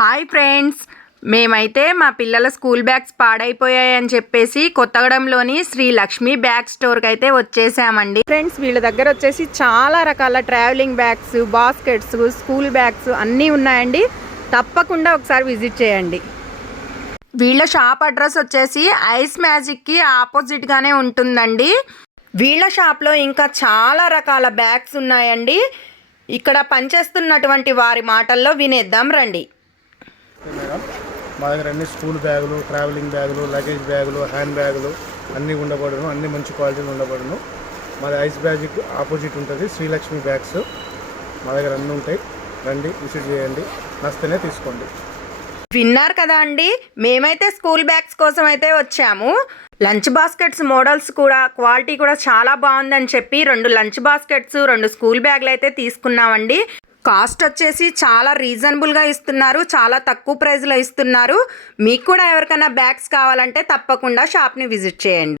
Hi friends, మేమైతే మా పిల్లల స్కూల్ బ్యాగ్స్ పాడైపోయాయని చెప్పేసి కొత్తగూడెంలోని శ్రీ లక్ష్మి బ్యాగ్ స్టోర్కి అయితే వచ్చేసామండి. ఫ్రెండ్స్, వీళ్ళ దగ్గర వచ్చేసి చాలా రకాల travelling bags, baskets, school bags అన్నీ ఉన్నాయండి. తప్పకుండా ఒకసారి విజిట్ చేయండి. వీళ్ళ షాప్ అడ్రస్ వచ్చేసి ఐస్ మ్యాజిక్కి ఆపోజిట్గానే ఉంటుందండి. వీళ్ళ షాప్లో ఇంకా చాలా రకాల బ్యాగ్స్ ఉన్నాయండి. ఇక్కడ పనిచేస్తున్నటువంటి వారి మాటల్లో వినేద్దాం రండి. మేడం, మా దగ్గర అన్ని స్కూల్ బ్యాగులు, ట్రావెలింగ్ బ్యాగులు, లగేజ్ బ్యాగులు, హ్యాండ్ బ్యాగులు అన్నీ ఉండబడును. అన్ని మంచి క్వాలిటీలు ఉండబడును. మాది ఐస్ మ్యాజిక్ ఆపోజిట్ ఉంటుంది శ్రీలక్ష్మి బ్యాగ్స్. మా దగ్గర అన్నీ ఉంటాయి. రండి, విజిట్ చేయండి, నచ్చితేనే తీసుకోండి. విన్నారు కదా అండి, మేమైతే స్కూల్ బ్యాగ్స్ కోసం అయితే వచ్చాము. లంచ్ బాస్కెట్స్ మోడల్స్ కూడా క్వాలిటీ కూడా చాలా బాగుందని చెప్పి 2 లంచ్ బాస్కెట్స్, 2 స్కూల్ బ్యాగులు అయితే తీసుకున్నామండి. కాస్ట్ వచ్చేసి చాలా రీజనబుల్గా ఇస్తున్నారు, చాలా తక్కువ ప్రైస్లో ఇస్తున్నారు. మీకు కూడా ఎవరికైనా బ్యాగ్స్ కావాలంటే తప్పకుండా షాప్ని విజిట్ చేయండి.